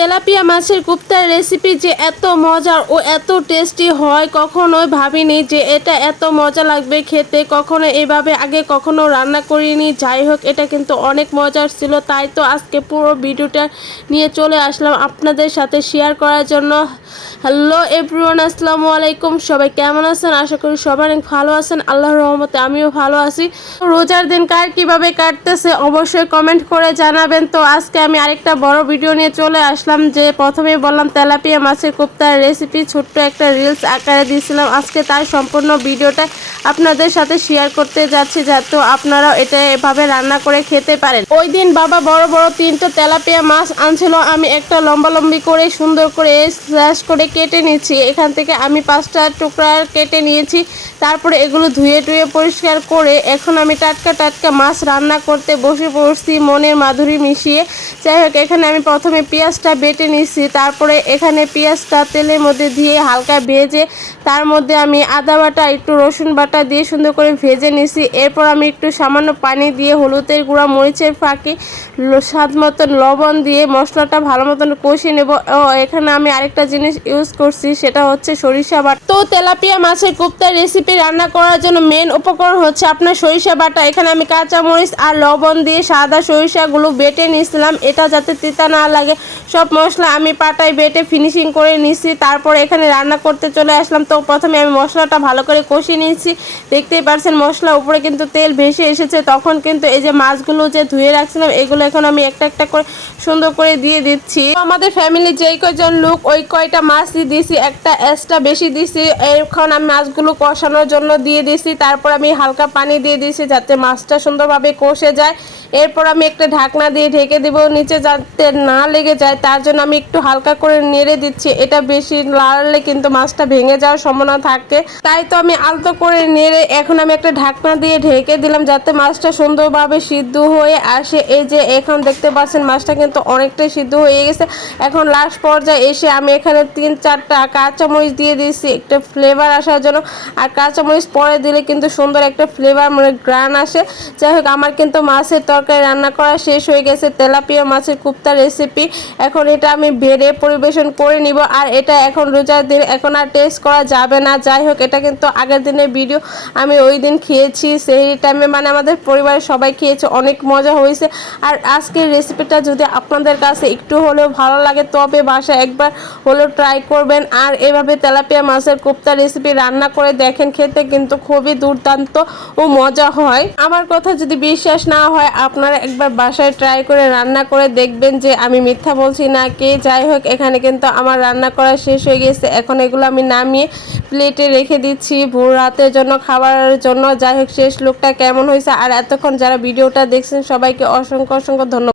Tilapia মাছের কুপ্তার recipe যে এত মজার ও এত টেস্টি হয়, কখনোই ভাবিনি যে এটা এত মজা লাগবে খেতে। কখনো এভাবে আগে কখনো রান্না করিনি। যাই হোক এটা কিন্তু অনেক মজার ছিল। তাই তো আজকে পুরো ভিডিওটা নিয়ে চলে আসলাম আপনাদের সাথে শেয়ার করার জন্য। হ্যালো এভরিওয়ান আসসালামু আলাইকুম। সবাই কেমন আছেন? আশা করি সবাই অনেক ভালো আছেন। আল্লাহর রহমতে আমিও ভালো আছি। রোজার দিন কার কীভাবে কাটতেছে, অবশ্যই কমেন্ট করে জানাবেন। তো আজকে আমি আরেকটা বড় ভিডিও নিয়ে চলে আসলাম। যে প্রথমেই বললাম তেলাপিয়া মাছের কোপ্তার রেসিপি ছোট্ট একটা রিলস আকারে দিয়েছিলাম। আজকে তার সম্পূর্ণ ভিডিওটা আপনাদের সাথে শেয়ার করতে যাচ্ছি যাতে আপনারাও এটা এভাবে রান্না করে খেতে পারেন। ওই দিন বাবা বড় বড় তিনটা তেলাপিয়া মাছ আনছিল। আমি একটা লম্বা লম্বি করে, সুন্দর করে স্ল্যাশ করে কেটে নিচ্ছি। এখান থেকে আমি পাঁচটা টুকরা কেটে নিয়েছি। তারপরে এগুলো ধুয়ে টুয়ে পরিষ্কার করে এখন আমি টাটকা টাটকা মাছ রান্না করতে বসে পড়ছি মনের মাধুরী মিশিয়ে। যাই হোক, এখানে আমি প্রথমে পেঁয়াজটা বেটে নিচ্ছি তারপরে এখানে পেঁয়াজটা তেলের মধ্যে দিয়ে হালকা ভেজে, তার মধ্যে আমি আদা বাটা, একটু রসুন বাটা দিয়ে সুন্দর করে ভেজে নিছি এরপর আমি একটু সামান্য পানি দিয়ে হলুদের গুঁড়া, মরিচের ফাঁকি স্বাদ মতন লবণ দিয়ে মশলাটা ভালো মতন কষিয়ে নেব। ও, এখানে আমি আরেকটা জিনিস ইউজ করছি, সেটা হচ্ছে সরিষা বাটা তো তেলাপিয়া মাছের কুপ্তার রেসিপি রান্না করার জন্য মেন উপকরণ হচ্ছে আপনার সরিষা বাটা। এখানে আমি কাঁচা মরিচ আর লবণ দিয়ে সাদা সরিষাগুলো বেটে নিয়েছিলাম। এটা যাতে তিতা না লাগে। সব মশলা আমি পাটায় বেটে ফিনিশিং করে নিচ্ছি তারপর এখানে রান্না করতে চলে আসলাম। তো প্রথমে আমি মশলাটা ভালো করে কষিয়ে নিয়েছি। দেখতেই পারছেন মশলা উপরে কিন্তু তেল ভেসে এসেছে। তখন কিন্তু এই যে মাছগুলো যে ধুয়ে রাখছিলাম, এগুলো এখন আমি একটা একটা করে সুন্দর করে দিয়ে দিচ্ছি। আমাদের ফ্যামিলি যেই কয়জন লোক, ওই কয়টা মাছই দিয়েছি একটা এক্সট্রা বেশি দিয়েছি এখন আমি মাছগুলো কষানোর জন্য দিয়ে দিয়েছি তারপর আমি হালকা পানি দিয়ে দিয়েছি যাতে মাছটা সুন্দরভাবে কষে যায়। এরপর আমি একটা ঢাকনা দিয়ে ঢেকে দেব, নিচে যাতে না লেগে যায় তার জন্য আমি একটু হালকা করে নেড়ে দিচ্ছি। এটা বেশি লাড়লে কিন্তু মাছটা ভেঙে যাওয়ার সম্ভাবনা থাকে। তাই তো আমি আলতো করে নেড়ে এখন আমি একটা ঢাকনা দিয়ে ঢেকে দিলাম যাতে মাছটা সুন্দরভাবে সিদ্ধ হয়ে আসে। এই যে এখন দেখতে পাচ্ছেন মাছটা কিন্তু অনেকটাই সিদ্ধ হয়ে গেছে। এখন লাস্ট পর্যায়ে এসে আমি এখানে তিন চারটা কাঁচামরিচ দিয়ে দিয়েছি একটা ফ্লেভার আসার জন্য। আর কাঁচামরিচ পরে দিলে কিন্তু সুন্দর একটা ফ্লেভার মানে গ্রান আসে। যাই হোক, আমার কিন্তু মাছের তরকারি রান্না করা শেষ হয়ে গেছে। তেলাপিয়া মাছের কুপ্তা রেসিপি এখন এটা আমি বেড়ে পরিবেশন করে নিব, আর এটা এখন রোজার দিন, এখন আর টেস্ট করা যাবে না। যাই হোক, এটা কিন্তু আগের দিনের ভিডিও আমি ওই দিন খেয়েছি, সেই টাইমে মানে আমাদের পরিবারের সবাই খেয়েছে, অনেক মজা হয়েছে। আর আজকের রেসিপিটা যদি আপনাদের কাছে একটু হলেও ভালো লাগে, তবে বাসায় একবার হলেও ট্রাই করবেন। আর এভাবে তেলাপিয়া মাছের কোপ্তা রেসিপি রান্না করে দেখেন, খেতে কিন্তু খুবই দুর্দান্ত ও মজা হয়। আমার কথা যদি বিশ্বাস না হয়, আপনারা একবার বাসায় ট্রাই করে রান্না করে দেখবেন যে আমি মিথ্যা বলছি না কে যাই হোক, এখানে কিন্তু আমার রান্না করা শেষ হয়ে গেছে। এখন এগুলো আমি নামিয়ে প্লেটে রেখে দিচ্ছি ভোর রাতের জন্য, খাবারের জন্য। যাই হোক, শেষ লোকটা কেমন হয়েছে? আর এতক্ষণ যারা ভিডিওটা দেখছেন, সবাইকে অসংখ্য অসংখ্য ধন্যবাদ।